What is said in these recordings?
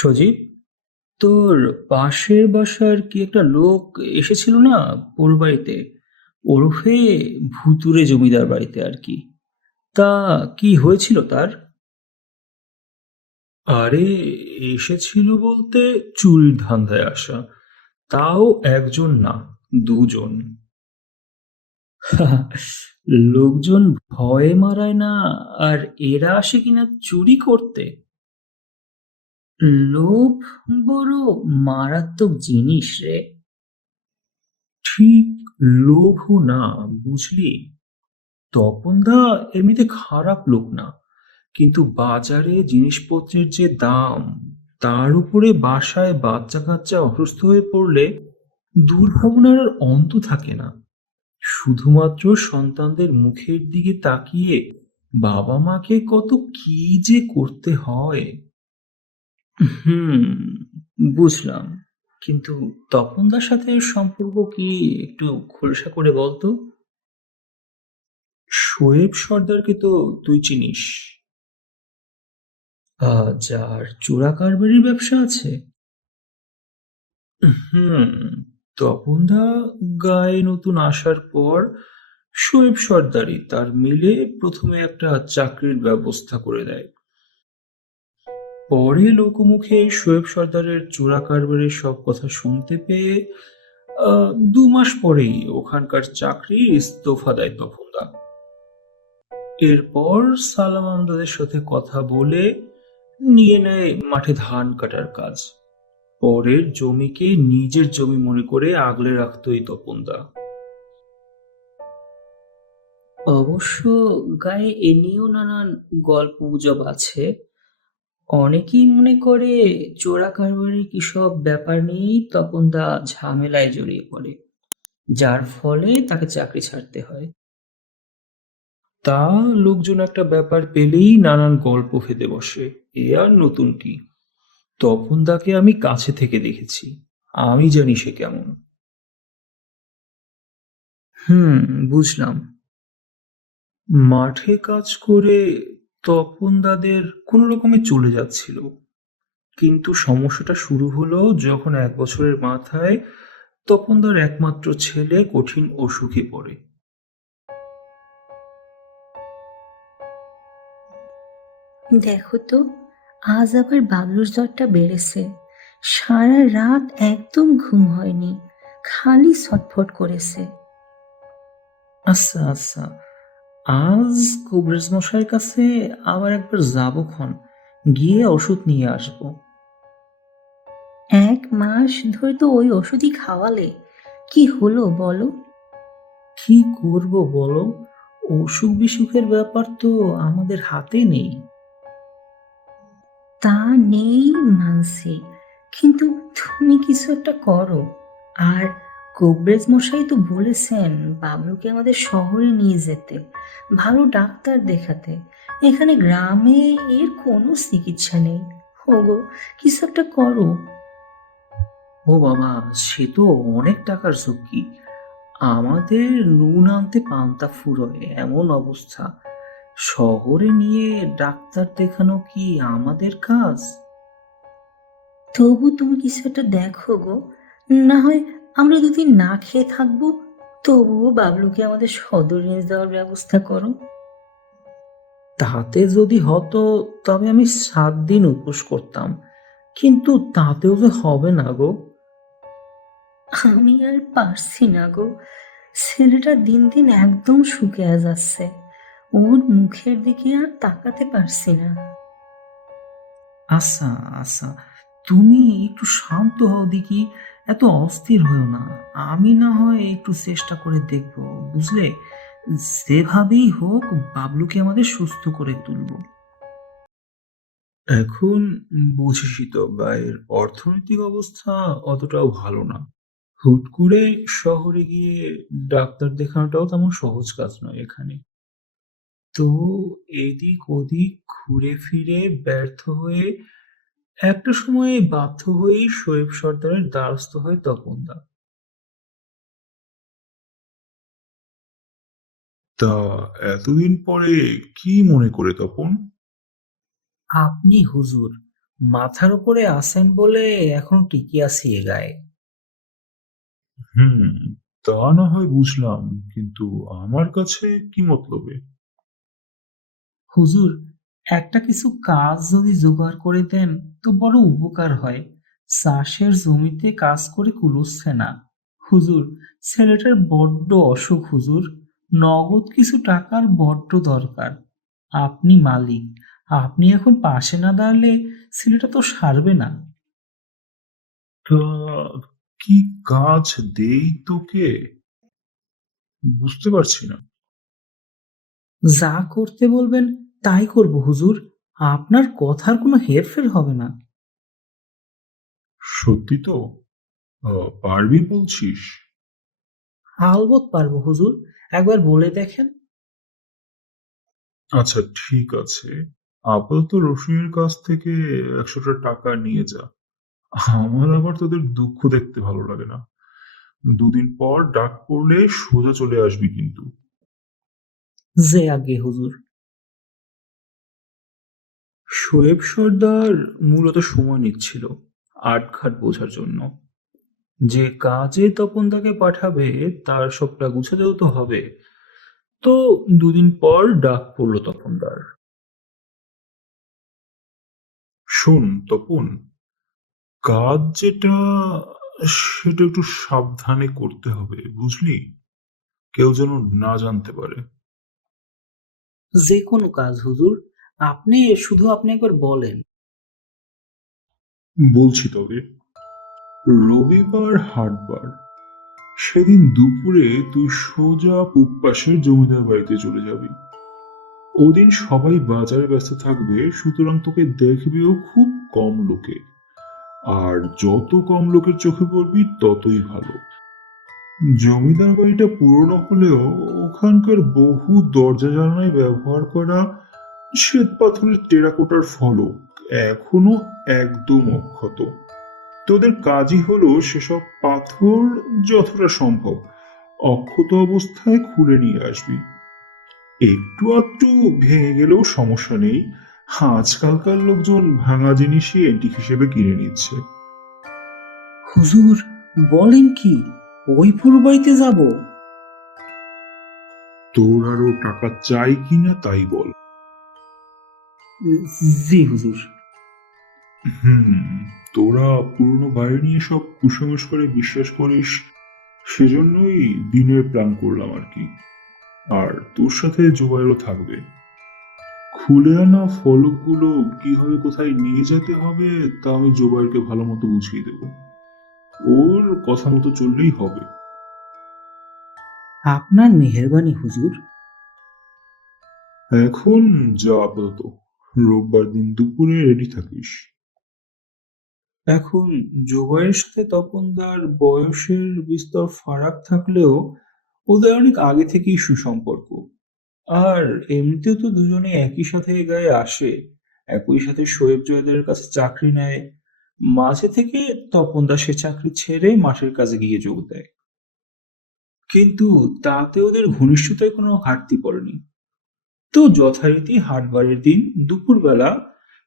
সজীব, তোর পাশের বাসার কি একটা লোক এসেছিল না ওর বাড়িতে, ওরফে ভুতুড়ে জমিদার বাড়িতে আর কি। তা কি হয়েছিল তার? আরে, এসেছিল বলতে চুরির ধান্দায় আসা। তাও একজন না, দুজন। লোকজন ভয়ে মারায় না, আর এরা আসে কিনা চুরি করতে? লোভ বড় মারাত্মক জিনিস রে। ঠিক, লোভও না, বুঝলি। তপনদা এমনিতে খারাপ লোক না, কিন্তু বাজারে জিনিসপত্রের যে দাম, তার উপরে বাসায় বাচ্চা কাচ্চা অসুস্থ হয়ে পড়লে দুর্ভাবনার আর অন্ত থাকে না। শুধুমাত্র সন্তানদের মুখের দিকে তাকিয়ে বাবা মাকে কত কি যে করতে হয়। হুম, বুঝলাম। কিন্তু তপনদার সাথে এর সম্পর্ক কি, একটু খোলসা করে বলতো। শোয়েব সর্দারকে তো তুই চিনিস। যার চোরা কারবারির ব্যবসা আছে। হুম। তপনদা গায়ে নতুন আসার পর শোয়েব সর্দারই তার মিলে প্রথমে একটা চাকরির ব্যবস্থা করে দেয়। পরে লোকমুখে শোয়েব সর্দারের চোরা কারবারের সব কথা শুনতে পেয়ে 2 মাস পরেই ওখানকার চাকরি ইস্তফা দেয় তপনদা। এরপর সালাম আমদাদের সাথে কথা বলে নিয়ে নেয় মাঠে ধান কাটার কাজ। পরের জমিকে নিজের জমি মনে করে আগলে রাখতো এই তপনদা। অবশ্য গায়ে এ নিয়েও নানান গল্প গুজব আছে। অনেকেই মনে করে চোরা কারবারির কি সব ব্যাপার নিয়েই তপনদা ঝামেলায় জড়িয়ে পড়ে, যার ফলে তাকে চাকরি ছাড়তে হয়। তা লোকজন একটা ব্যাপার পেলেই নানান গল্প ফেঁদে বসে। এ আর নতুন কি? তপনদাকে আমি কাছে থেকে দেখেছি, আমি জানি সে কেমন। হুম, বুঝলাম। মাঠে কাজ করে তপনদাদের কোনো রকমে চলে যাচ্ছিল, কিন্তু সমস্যাটা শুরু হলো যখন 1 বছরের মাথায় তপনদার একমাত্র ছেলে কঠিন অসুখে পড়ে। দেখো তো, আজ আবার বাবলুর জ্বরটা বেড়েছে। সারা রাত একদম ঘুম হয়নি, খালি ছটফট করেছে। আচ্ছা আচ্ছা, আজ কবিরাজ মশাইয়ের কাছে আবার একবার যাবো ক্ষণ, গিয়ে ওষুধ নিয়ে আসবো। 1 মাস ধরে তো ওই ওষুধই খাওয়ালে, কি হলো বলো? কি করব বলো, অসুখ বিসুখের ব্যাপার তো আমাদের হাতে নেই। তা নেই মানছি, কিন্তু তুমি কিছু একটা করো। আর কবিরাজ মশাই তো বলেছেন বাবলুকে আমাদের শহরে নিয়ে যেতে, ভালো ডাক্তার দেখাতে। এখানে গ্রামে এর কোনো চিকিৎসা নেই। ওগো, কিছু একটা করো। ও বাবা, সে তো অনেক টাকার ঝক্কি। আমাদের নুন আনতে পান্তা ফুরোয় এমন অবস্থা, শহরে নিয়ে ডাক্তার দেখানো কি আমাদের কাজ? তবু তুমি কিছু একটা দেখো গো। না হয় আমরা 2 দিন না খেয়ে থাকবো, তবুও বাবলুকে আমাদের সদর নিয়ে যাওয়ার ব্যবস্থা করো। তাতে যদি হতো তবে আমি 7 দিন উপোস করতাম, কিন্তু তাতেও যে হবে না গো। আমি আর পারছি না গো। ছেলেটা দিন দিন একদম শুকিয়ে যাচ্ছে। ওর মুখের দিকে আর তাকাতে পারছি না। আচ্ছা আচ্ছা, তুমি একটু শান্ত হও দেখি, এত অস্থির হও না। আমি না হয় একটু চেষ্টা করে দেখব, বুঝলে। যেভাবেই হোক বাবলুকে আমাদের সুস্থ করে তুলবো। এখন বুঝিসই তো গায়ের অর্থনৈতিক অবস্থা অতটাও ভালো না। হুট করে শহরে গিয়ে ডাক্তার দেখানোটাও তেমন সহজ কাজ নয় এখানে। তো এদিক ওদিক ঘুরে ফিরে ব্যর্থ হয়ে একটা সময়ে বাধ্য হয়েই শোয়েব সর্দারের দ্বারস্থ হয় তপনদা। তা এতদিন পরে কি মনে করে তপন? আপনি হুজুর, মাথার উপরে আছেন বলে এখন টিকে আছি এ গায়ে। হুম, তা না হয় বুঝলাম, কিন্তু আমার কাছে কি মতলবে? হুজুর, একটা কিছু কাজ যদি জোগাড় করে দেন তো বড় উপকার হয়। চাষের জমিতে কাজ করে কুলোচ্ছে না। হুজুর, ছেলেটার বড্ড অসুখ হুজুর। নগদ কিছু টাকার বড্ড দরকার। আপনি মালিক, আপনি এখন পাশে না দাঁড়ালে ছেলেটা তো সারবে না। তা কি কাজ দেই তোকে? বুঝতে পারছি না। যা করতে বলবেন তাই করব হুজুর। আপনার কথার কোনো হেরফের হবে না। সত্যি তো? পারবি বলছিস? আলবত পারবো হুজুর, একবার বলে দেখেন। আচ্ছা, ঠিক আছে। আপাতত রশিদের কাছ থেকে 100টা টাকা নিয়ে যা। আমার আবার তোদের দুঃখ দেখতে ভালো লাগে না। 2 দিন পর ডাক পড়লে সোজা চলে আসবি কিন্তু। যে আগে হুজুর। শোয়েব সর্দার মূলত সময় নিচ্ছিল আটঘাট বোঝার জন্য। যে কাজে তপন তাকে পাঠাবে তার সবটা গুছাতেও তো হবে। তো 2 দিন পর ডাক পড়ল তপনদার। শোন তপন, কাজ যেটা সেটা একটু সাবধানে করতে হবে, বুঝলি? কেউ যেন না জানতে পারে। যে কোনো কাজ হুজুর, আপনি একবার বলেন। বলছি তবে, রবিবার হাটবার, সেদিন দুপুরে তুই সোজা পূব পাশের জমিদার বাড়িতে চলে যাবি। ওদিন সবাই বাজারে ব্যস্ত থাকবে, সুতরাং তোকে দেখবেও খুব কম লোকে। আর যত কম লোকের চোখে পড়বি ততই ভালো। জমিদার বাড়িটা পুরনো হলেও ওখানকার বহু দরজা জানালায় ব্যবহার করা শ্বেত পাথরের টেরাকোটার ফলক এখনো একদম অক্ষত। তোদের কাজই হলো সেসব পাথর যতটা সম্ভব অক্ষত অবস্থায় খুলে নিয়ে আসবি। একটু আধটু ভেঙে গেলেও সমস্যা নেই। আজকালকার লোকজন ভাঙা জিনিসই এন্টিক হিসেবে কিনে নিচ্ছে। হুজুর, বলেন কি? ওই পুরো বাড়িতে যাব? তোর আরো টাকা চাই কিনা তাই বল। জি হুজুর। হুম, তোরা পুরনো বাড়ি নিয়ে সব কুসংস্কারে বিশ্বাস করিস, সেজন্যই দিনের প্ল্যান করলাম আর কি। আর তোর সাথে জোবাইরও থাকবে। খুলে আনা ফলকগুলো কিভাবে কোথায় নিয়ে যেতে হবে তা আমি জোবাইরকে ভালো মতো বুঝিয়ে দেব। ওর কথা মতো চললেই হবে। আপনার মেহেরবানি হুজুর। এখন যা আপাতত, রোববার দিন দুপুরে রেডি থাকিস। এখন জোবাইয়ের সাথে তপনদার বয়সের বিস্তর ফারাক থাকলেও ওদের অনেক আগে থেকেই সুসম্পর্ক। আর এমনিতেও তো দুজনে একই সাথে এ গায়ে আসে, একই সাথে শোয়েব জয়দের কাছে চাকরি নেয়। মাঝে থেকে তপনদা সে চাকরি ছেড়ে মাঠের কাজে গিয়ে যোগ দেয়। কিন্তু তাতে ওদের ঘনিষ্ঠতায় কোনো ঘাটতি পড়েনি। তো যথারীতি হাটবারের দিন দুপুরবেলা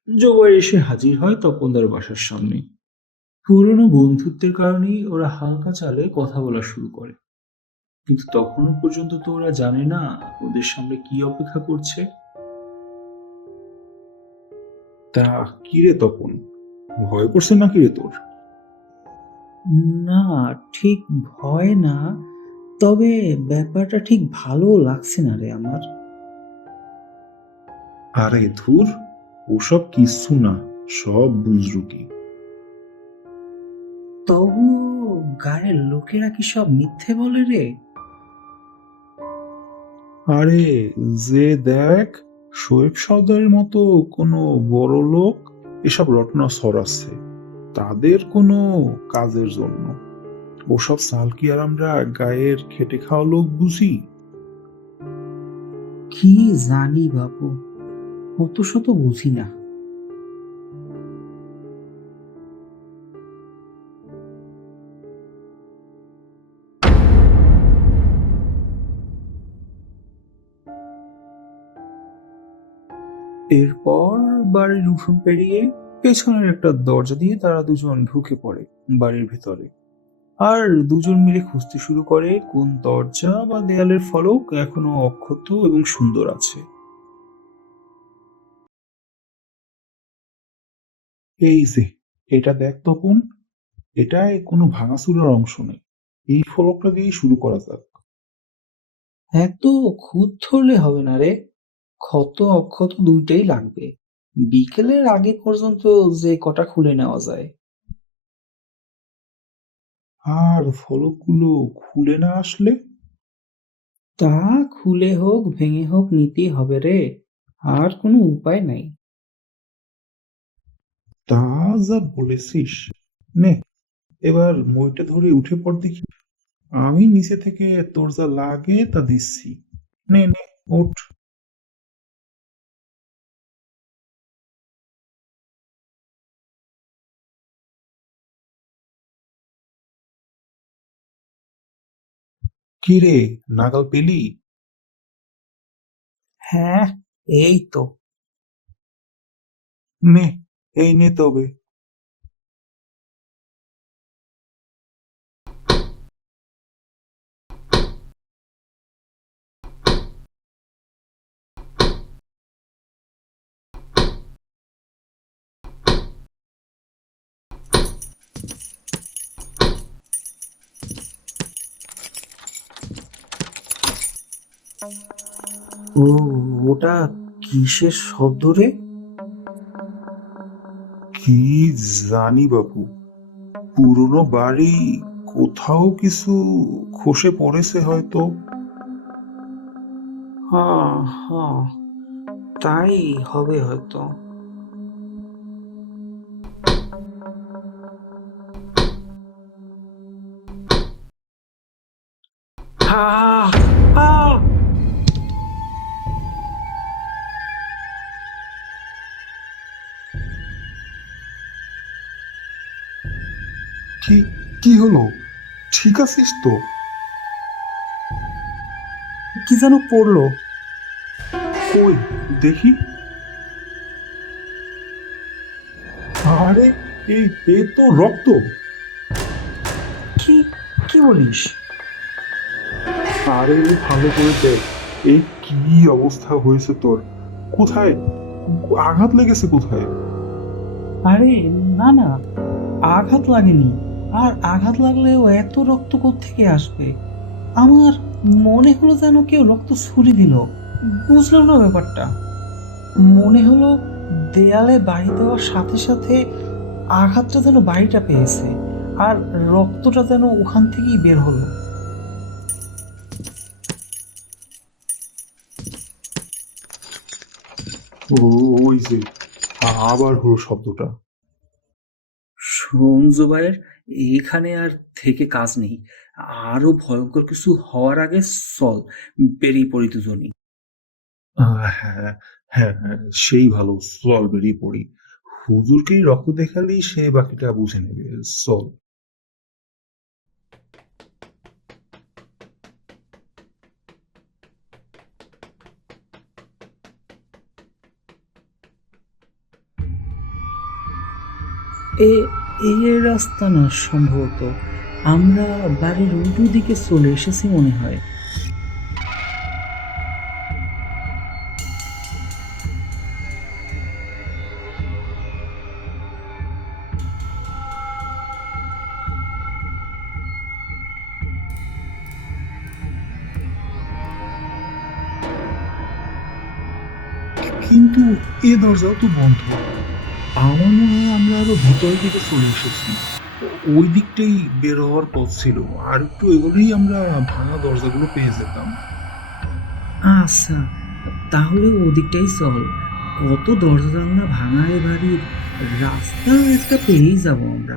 জোবাইর এসে হাজির হয় তপনদার বাসার সামনে। পুরনো বন্ধুত্বের কারণেই ওরা হালকা চালে কথা বলা শুরু করে। কিন্তু তখনও পর্যন্ত তো ওরা জানে না ওদের সামনে কি অপেক্ষা করছে। তা কি রে তপন, ভয় করছে নাকি রে তোর? না, ঠিক ভয় না, তবে ব্যাপারটা ঠিক ভালো লাগছে না রে আমার। আরে ধুর, ওসব কিচ্ছু না, সব বুজরুকি। তবু গায়ের লোকেরা কি সব মিথ্যে বলে রে? আরে যে দেখ, শোয়েব সর্দারের মতো কোনো বড় লোক এসব রটনা ছড়াচ্ছে তাদের কোনো কাজের জন্য। ওসব সাল কি আর আমরা গায়ের খেটে খাওয়া লোক বুঝি? কি জানি বাপু, অত শত বুঝি না। এরপর বাড়ির উঠোন পেরিয়ে পেছনের একটা দরজা দিয়ে তারা দুজন ঢুকে পড়ে বাড়ির ভেতরে। আর দুজন মিলে খুঁজতে শুরু করে কোন দরজা বা দেয়ালের ফলক এখনো অক্ষত এবং সুন্দর আছে। এই যে, এটা দেখ তপন, এটায় কোনো ভাঙাচুরার অংশ নেই। এই ফলকটা দিয়ে শুরু করা যাক। এত খুঁত ধরলে হবে না রে, ক্ষত অক্ষত দুইটাই লাগবে। বিকেলের আগে পর্যন্ত যে কটা খুলে নেওয়া যায়। আর ফলকগুলো খুলে না আসলে? তা খুলে হোক ভেঙে হোক নিতেই হবে রে, আর কোনো উপায় নাই। তা যা বলেছিস। নে, এবার মইটা ধরে উঠে পড় দেখি। আমি নিচে থেকে তোর যা লাগে তা দিচ্ছি। নে নে, ওঠ। কি রে, নাগাল পেলি? হ্যাঁ, এই তো। নে, এই নে তবে। ও, ওটা কিসের শব্দ রে? কি জানি বাপু, পুরনো বাড়ি, কোথাও কিছু খসে পড়েছে হয়তো। হ্যাঁ হ্যাঁ, তাই হবে হয়তো। আহ আহ কি কি হলো? ঠিক আছিস তো? কি যেন পড়লো। কই দেখি। আরে, এই এ তো রক্ত। কি কি বলিস? আরে ভালো করে দেখ, এই কি অবস্থা হয়েছে তোর? কোথায় আঘাত লেগেছে কোথায়? আরে না না, আঘাত লাগেনি। আর আঘাত লাগলেও এত রক্ত কোত্থেকে আসবে? আমার মনে হলো যেন কেউ রক্ত ছুরি দিল। বুঝলাম না ব্যাপারটা। মনে হলো দেয়ালে বাড়ি দেওয়ার সাথে সাথে আঘাতটা যেন বাড়িটা পেয়েছে, আর রক্তটা যেন ওখান থেকেই বের হলো। ও, ওই যে আবার হলো শব্দটা। শোন জুবাইর, এইখানে আর থেকে কাজ নেই। আরো ভয়ঙ্কর কিছু হওয়ার আগে চল, বেরিয়ে পড়ি দুজনই। হ্যাঁ হ্যাঁ হ্যাঁ, সেই ভালো, চল বেরিয়ে পড়ি। হুজুরকেই রক্ত দেখালেই সে বাকিটা বুঝে নেবে। চল। এ এই রাস্তা না সম্ভবত। আমরা বাড়ির উল্টো দিকে চলে এসেছি মনে হয়। কিন্তু এ দরজাও তো বন্ধ। আমার মনে হয় আমরা আরো ভিতরের দিকে চলে এসেছি। ওই দিকটাই বের হওয়ার পথ ছিল। আর একটু এগোলেই আমরা ভাঙা দরজাগুলো পেয়ে যেতাম। আচ্ছা, তাহলে ওদিকটাই চল। কত দরজা জানলা ভাঙা এ বাড়ির, রাস্তা একটা পেয়েই যাবো আমরা।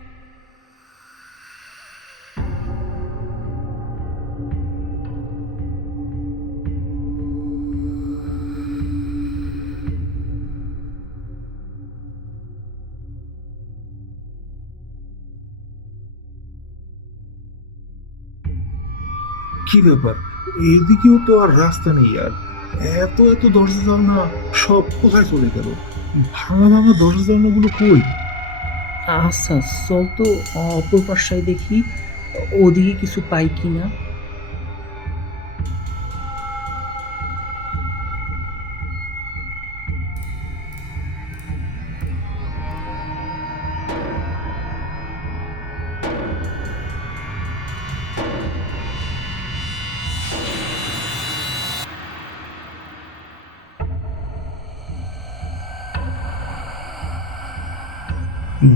কি ব্যাপার, এদিকেও তো আর রাস্তা নেই। আর এত এত দরজা জানলা সব কোথায় চলে গেল? ভাঙা ভাঙা দরজা জানালাগুলো কই? আচ্ছা, চল তো অপর পাশটায় দেখি, ওদিকে কিছু পাই কিনা।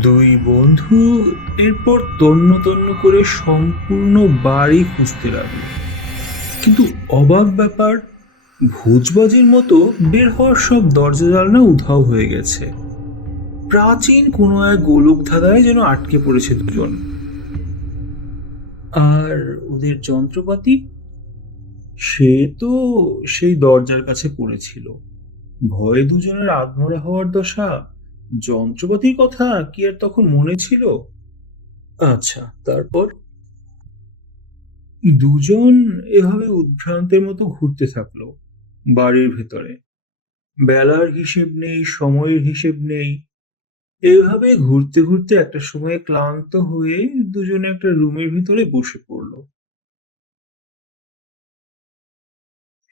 দুই বন্ধু এরপর তন্ন তন্ন করে সম্পূর্ণ বাড়ি খুঁজতে লাগলো, কিন্তু অবাক ব্যাপার, ভুজবাজির মতো বের হওয়ার সব দরজা জানলা উধাও হয়ে গেছে। প্রাচীন কোনো এক গোলক ধাঁধায় যেন আটকে পড়েছে দুজন। আর ওদের যন্ত্রপাতি? সে তো সেই দরজার কাছে পড়েছিল। ভয়ে দুজনের আধমরা হওয়ার দশা। যন্ত্রপাতির কথা কি আর তখন মনে ছিল? আচ্ছা, তারপর? দুজন এভাবে উদ্ভ্রান্তের মতো ঘুরতে থাকলো বাড়ির ভেতরে। বেলার হিসেব নেই, সময়ের হিসেব নেই। এভাবে ঘুরতে ঘুরতে একটা সময়ে ক্লান্ত হয়ে দুজনে একটা রুমের ভিতরে বসে পড়লো।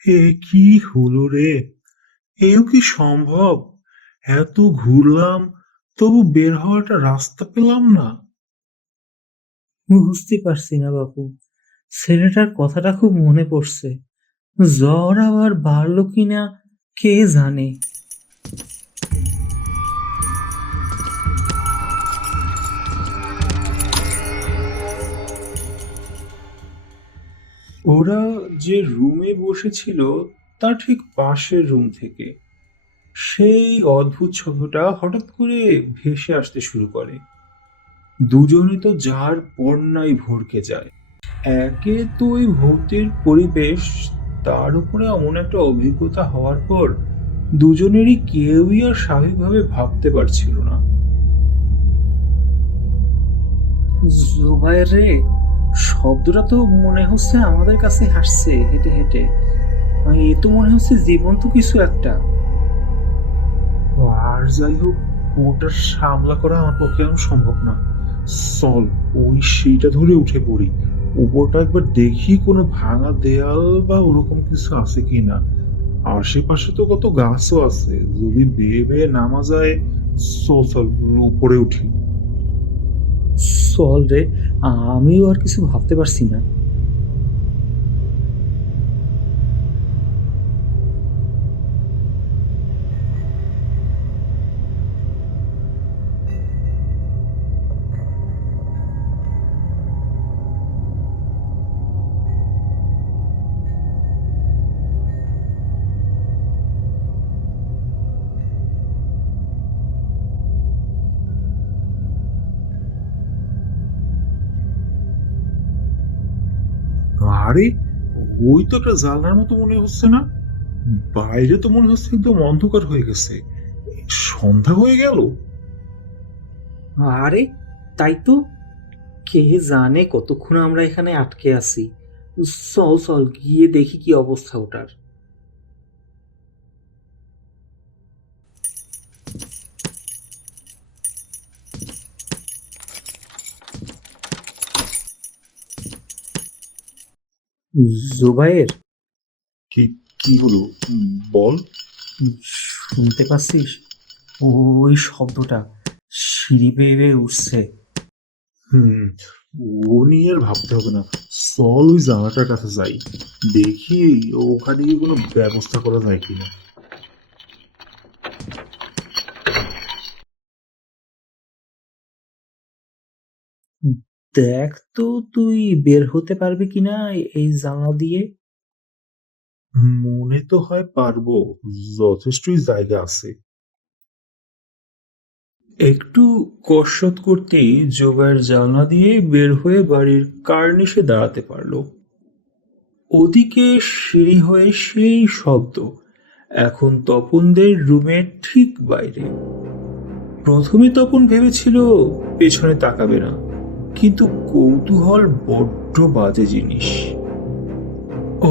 এ কি হলো রে? এও কি সম্ভব? এত ঘুরলাম, তবু বের হওয়াটা রাস্তা পেলাম না। বুঝতে পারছি না বাপু, ছেলেটার কথাটা খুব মনে পড়ছে। জ্বর আবার বাড়লো কিনা কে জানে। ওরা যে রুমে বসেছিল তার ঠিক পাশের রুম থেকে সেই অদ্ভুত শব্দটা হঠাৎ করে ভেসে আসতে শুরু করে। দুজনে তো যার বন্যায় ভড়কে যায়। একে তো ওই ভৌতের পরিবেশ, তার উপরে এমন একটা অভিজ্ঞতা হওয়ার পর দুজনেরই কেউই আর স্বাভাবিকভাবে ভাবতে পারছিল না। জুবাইর রে, শব্দটা তো মনে হচ্ছে আমাদের কাছে হাসছে হেঁটে হেঁটে। এ তো মনে হচ্ছে জীবন্ত কিছু একটা। আর যাই হোক, ওটা সামলা করা আমার পক্ষে এখন সম্ভব না। চল ওই সিঁড়িটা ধরে উঠে পড়ি, উপরটা একবার দেখি কোনো ভাঙা দেয়াল বা ওরকম কিছু আছে কিনা। আশেপাশে তো কত গাছও আছে, যদি বেয়ে বেয়ে নামা যায়। চল চল, উপরে উঠি। চল রে, আমিও আর কিছু ভাবতে পারছি না। আরে, ওই তো একটা জানলার মতো মনে হচ্ছে না? বাইরে তো মনে হচ্ছে একদম অন্ধকার হয়ে গেছে, সন্ধ্যা হয়ে গেল। আরে তাই তো, কে জানে কতক্ষণ আমরা এখানে আটকে আছি। চল চল গিয়ে দেখি কি অবস্থা ওটার। জুবাইর, কি? কি হলো? বল। শুনতে পাচ্ছিস ওই শব্দটা? সিঁড়ি বেয়ে বেয়ে উঠছে। হুম, ও নিয়ে আর ভাবতে হবে না। চল ওই জানালাটার কাছে যাই, দেখি ওখানে গিয়ে কোনো ব্যবস্থা করা যায় কিনা। দেখ তো তুই বের হতে পারবি কিনা এই জানলা দিয়ে। মনে তো হয় পারবো, যথেষ্টই জায়গা আছে। একটু কসরত করতেই জোগাড় জানলা দিয়ে বের হয়ে বাড়ির কার্নিশে দাঁড়াতে পারলো। ওদিকে সিঁড়ি হয়ে সেই শব্দ এখন তপনদের রুমের ঠিক বাইরে। প্রথমে তপন ভেবেছিল পেছনে তাকাবে না, কিন্তু কৌতূহল বড্ড বাজে জিনিস।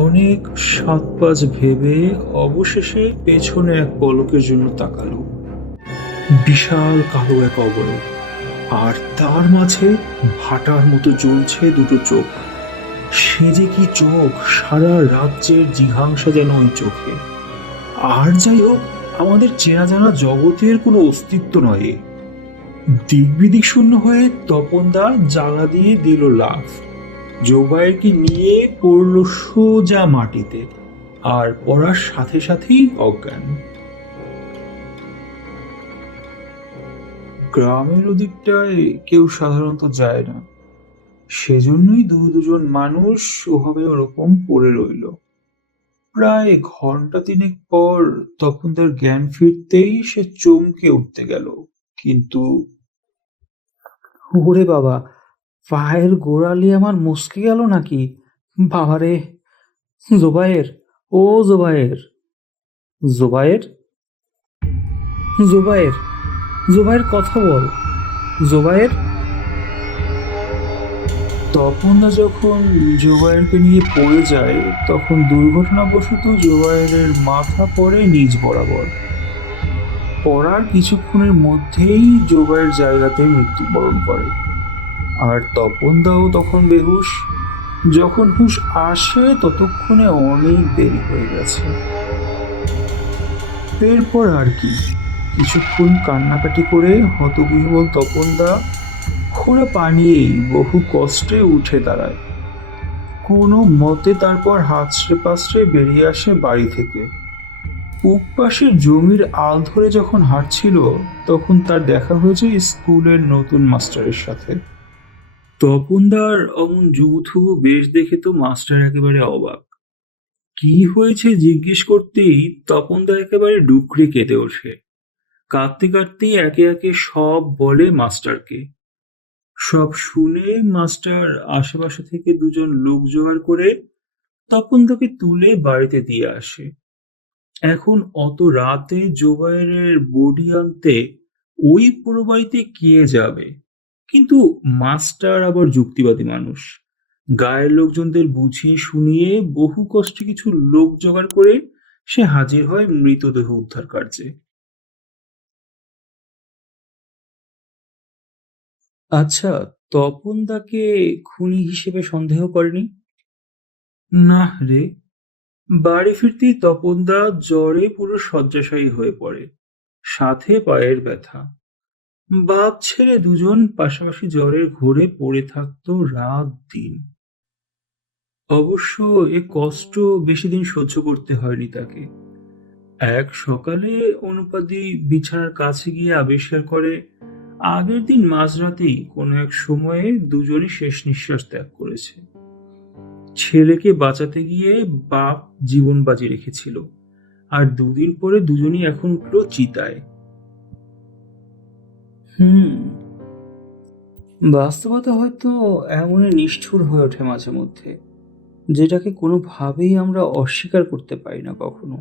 অনেক সাত পাঁচ ভেবে অবশেষে পেছনে এক পলকের জন্য তাকালো। বিশাল কালো এক অবয়ব, আর তার মাঝে ভাটার মতো জ্বলছে দুটো চোখ। সে যে কি চোখ, সারা রাজ্যের জিঘাংসা যেন ওই চোখে। আর যাই হোক, আমাদের চেনা জানা জগতের কোনো অস্তিত্ব নয় এ। দিকবিদিক শূন্য হয়ে তপনদা জানলা দিয়ে দিল লাফ, জোবাইরকে নিয়ে পড়ল সোজা মাটিতে, আর পড়ার সাথে সাথেই অজ্ঞান। গ্রামের ওদিকটায় কেউ সাধারণত যায় না, সেজন্যই দুজন মানুষ ওভাবে ওরকম পড়ে রইল। প্রায় ঘন্টা তিনেক পর তখন তার জ্ঞান ফিরতেই সে চমকে উঠতে গেল, কিন্তু ওরে বাবা, পায়ের গোড়ালি আমার মচকে গেল নাকি? বাবারে! জোবায়ের, ও জোবায়ের! জোবায়ের, জোবায়ের, জোবায়ের, কথা বল জোবায়ের। তপনদা যখন জোবায়েরকে নিয়ে পড়ে যায়, তখন দুর্ঘটনাবশত জোবায়েরের মাথা পড়ে নিচ বরাবর। পড়ার কিছুক্ষণের মধ্যেই জোবায়ের জায়গাতে মৃত্যুবরণ করে, আর তপনদাও তখন বেহুশ। যখন হুঁশ আসে ততক্ষণে অনেক দেরি হয়ে গেছে। এরপর আর কি, কিছুক্ষণ কান্নাকাটি করে হতবিহ্বল তপনদা খোঁড়া পানিয়েই বহু কষ্টে উঠে দাঁড়ায়। কোনো মতে তারপর হাঁচড়ে পাঁচড়ে বেরিয়ে আসে বাড়ি থেকে। পূব পাশের জমির আল ধরে যখন হাঁটছিল, তখন তার দেখা হয়েছে স্কুলের নতুন মাস্টারের সাথে। তপনদার অমন জুবুথুবু বেশ দেখে তো মাস্টার একেবারে অবাক। কি হয়েছে জিজ্ঞেস করতেই তপনদা একেবারে ডুকরে কেঁদে ওঠে। কাঁদতে কাঁদতেই একে একে সব বলে মাস্টারকে। সব শুনে মাস্টার আশেপাশে থেকে দুজন লোক জোগাড় করে তপনদাকে তুলে বাড়িতে দিয়ে আসে। এখন অত রাতে জোবায়েরের বডি আনতে ওই পুরো বাড়িতে কে যাবে? কিন্তু মাস্টার আবার যুক্তিবাদী মানুষ। গায়ের লোকজনদের বুঝিয়ে শুনিয়ে বহু কষ্টে কিছু লোক জোগাড় করে সে হাজির হয় মৃতদেহ উদ্ধার কার্যে। আচ্ছা, তপনদাকে খুনি হিসেবে সন্দেহ করেনি? না রে। বাড়ি ফিরতেই তপনদা জ্বরে পুরো শয্যাশায়ী হয়ে পড়ে, সাথে পায়ের ব্যথা। বাপ ছেলে দুজন পাশাপাশি জ্বরের ঘোরে পড়ে থাকতো রাত দিন। অবশ্য এ কষ্ট বেশি দিন সহ্য করতে হয়নি তাকে। এক সকালে অনুপাদি বিছানার কাছে গিয়ে আবিষ্কার করে আগের দিন মাঝরাতেই কোনো এক সময়ে দুজনই শেষ নিঃশ্বাস ত্যাগ করেছে। ছেলেকে বাঁচাতে গিয়ে বাপ জীবন বাজি রেখেছিল, আর দুদিন পরে দুজনই এখন উঠলো চিতায়। হুম, বাস্তবতা হয়তো এমনই নিষ্ঠুর হয়ে ওঠে মাঝে মধ্যে, যেটাকে কোনোভাবেই আমরা অস্বীকার করতে পারি না কখনো।